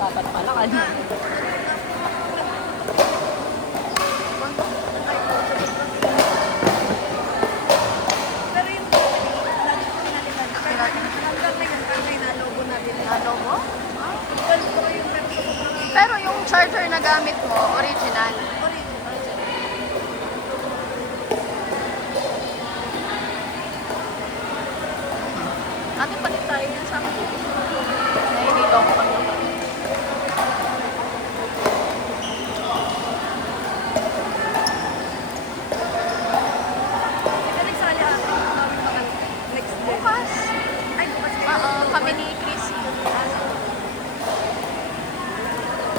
Dapat pala ano. Pero yung lagi ko pinalitan. Hanggang ngayon, parang may nalogo na din. Ano mo? Well, ko yung laptop ko. Pero yung charger na gamit mo, original. Original. Ate, palit tayo yan sa akin. Nahihilo ako pag Ito nagsali ate. Gawin pa kami next day. bukas. Ay, bukas yun. Oo, kami ni Chrissy.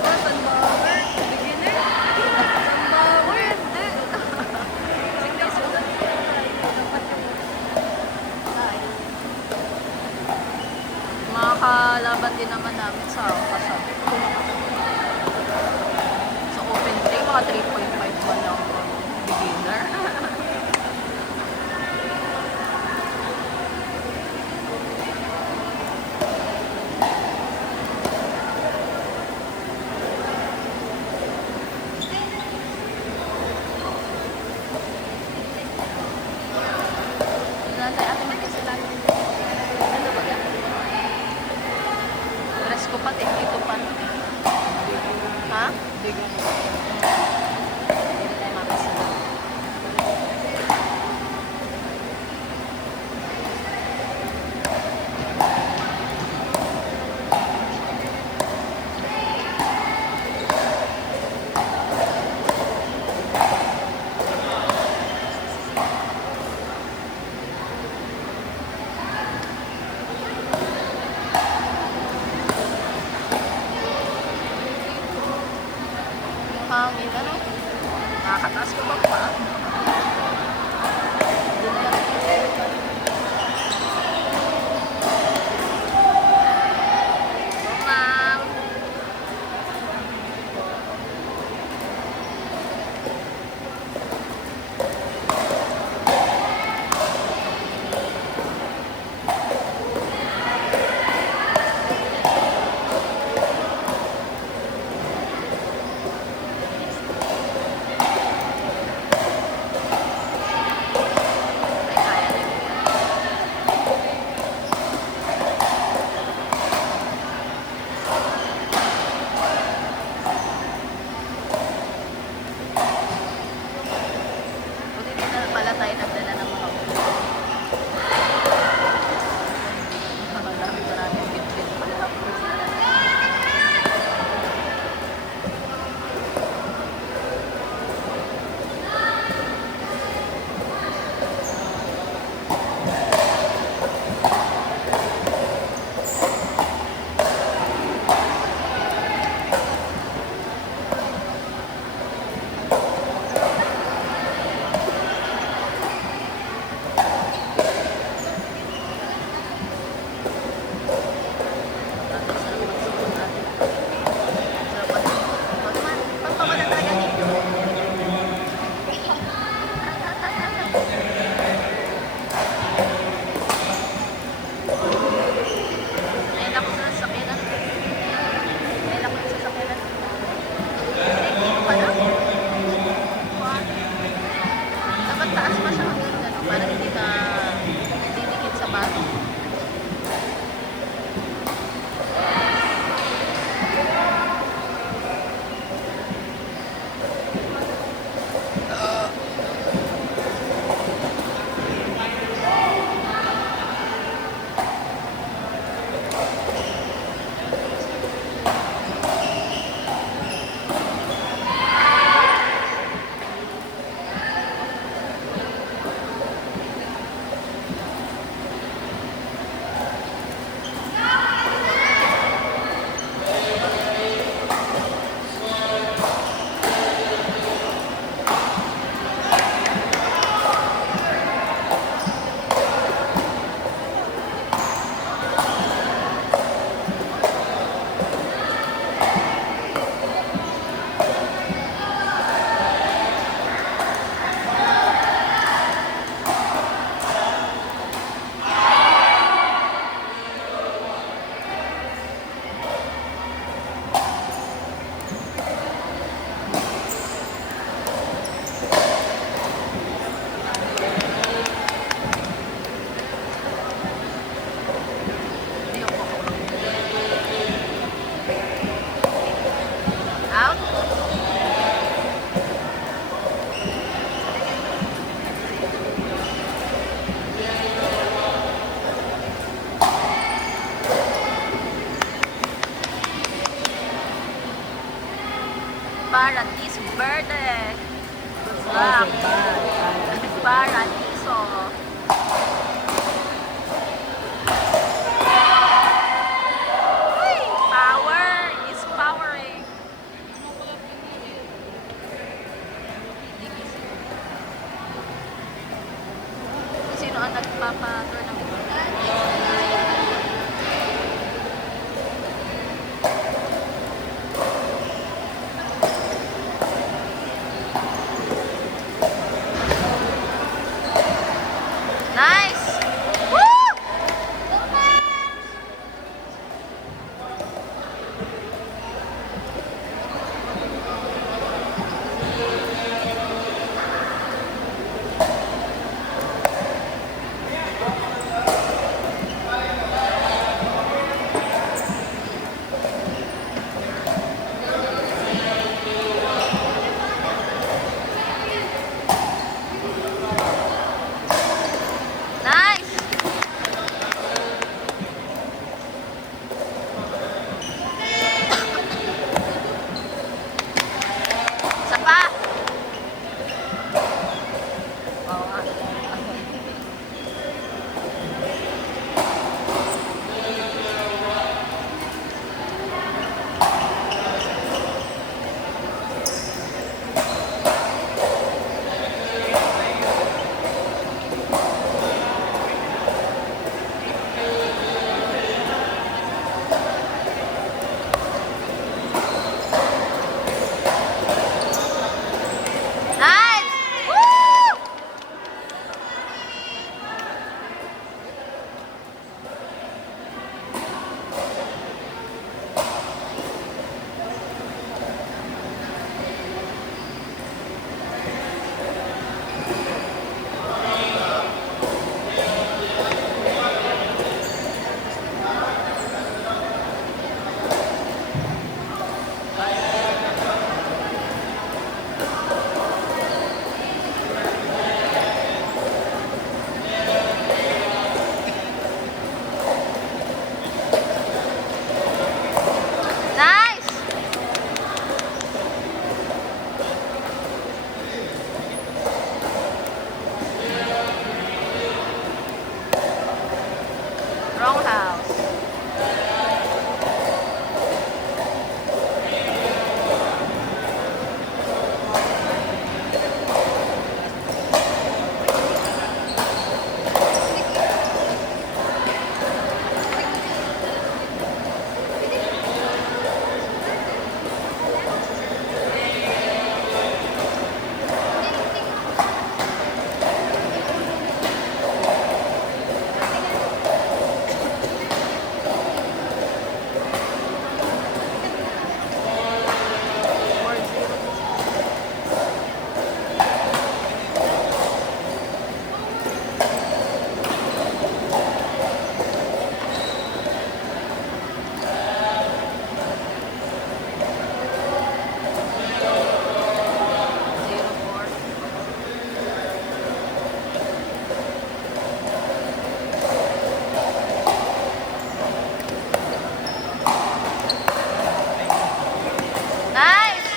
Sunflower. Beginner. Sunflower. Hindi. Sige, susunod. Dapat yung Makakalaban din naman namin sa kasal. Sa open 3, mga 3.5 pa lang beginner. Nanay, ate may sila. Ano ba yan? Dress ko pati dito pa. Ha? Hindi tayo makasila. Hangin, ano? Nakakataas ko pa pa. Ma'am. Paradiso Verde. Good luck. Paradiso. Uy, power is powering. Sino ang nagpapa-tournament? Nice! Woo! Nice! Isa pa! Oo nga. Nice! Woo! Nice! Wrong house. Nice!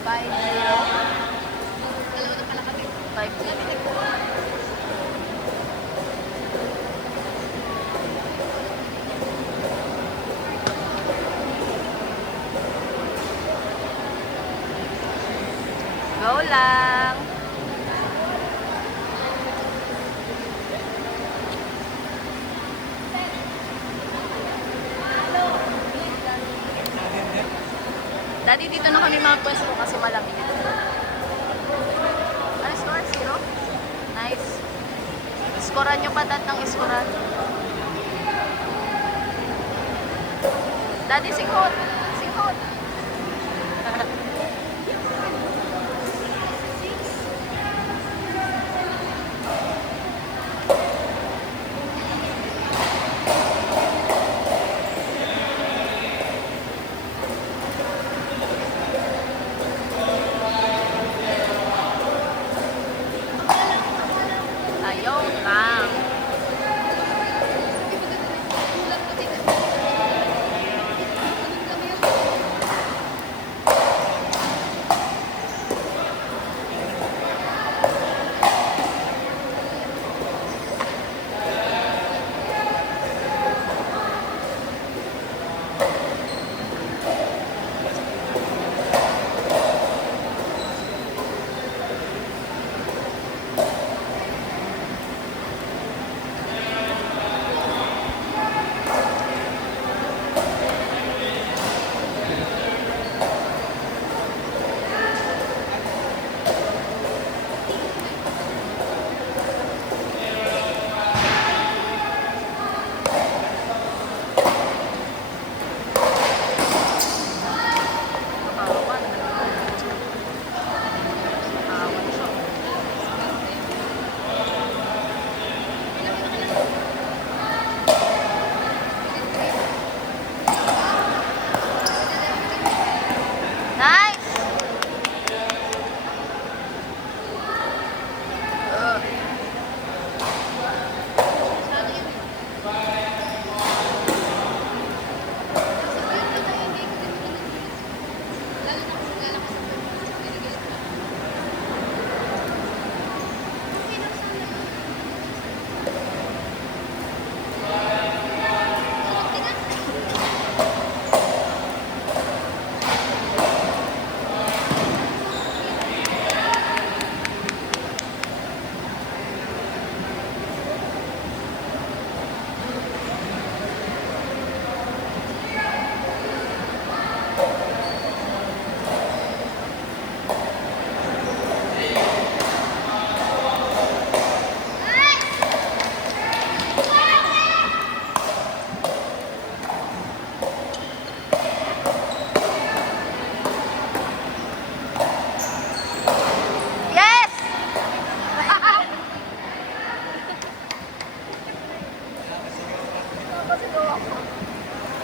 Five zero. Dalawa na pala kami. 5-0. Go lang! Daddy, dito na kami magpwesto kasi malamig. Ano score? 0? Nice. Iskoran nyo pa, Dad, ng iskoran. Daddy, singhot! Singhot!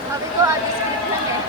Sabi ko, alis clip lang eh.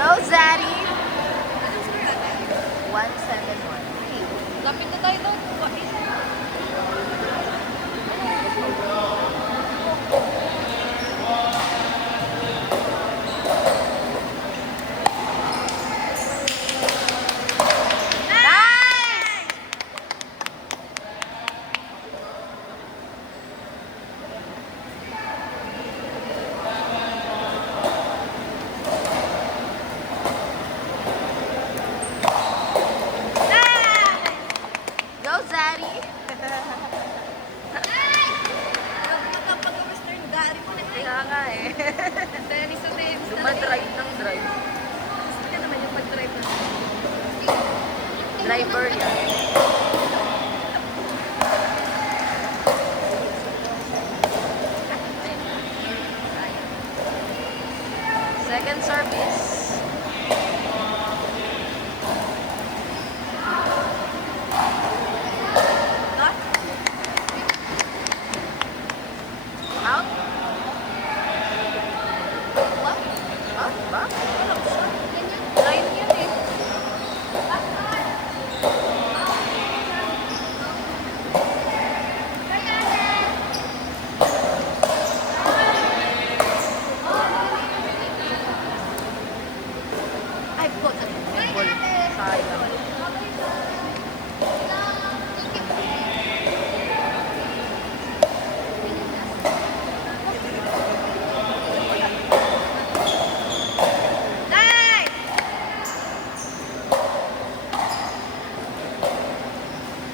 Go, Zaddy! 171. Lapit na tayo doon. Nice! Go, Zaddy! Pagka-western gari mo na Kaya nga eh. Dahil isa din. Dumadrive ng drive. Gusto ka naman yung pag-drive na. Driver yan. Second service. Out? What? Out ba? Line yun eh. Ay, po. Ball. Sayang.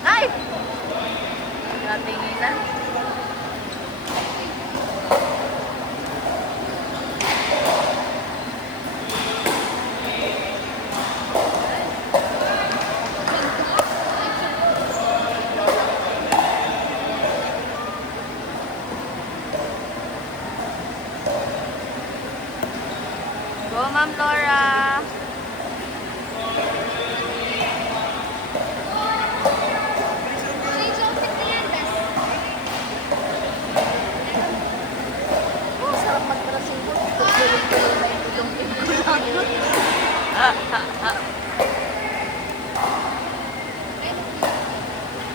Ay! Natinginan. Go, Ma'am Laura. Oh, sarap magdrasing ko. Tulong-tulong na yung tulong-tulong ko lang.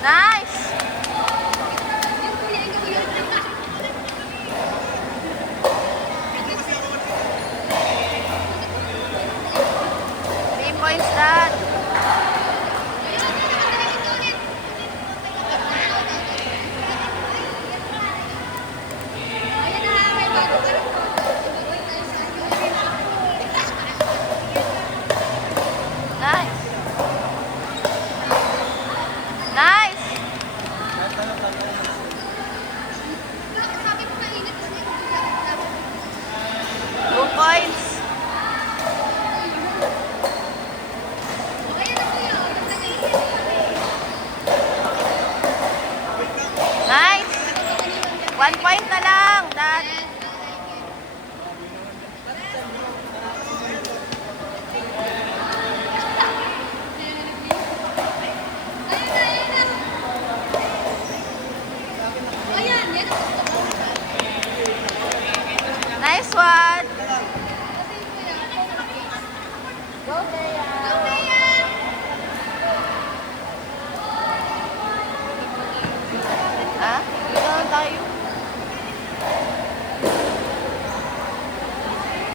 Nice! 3 points na.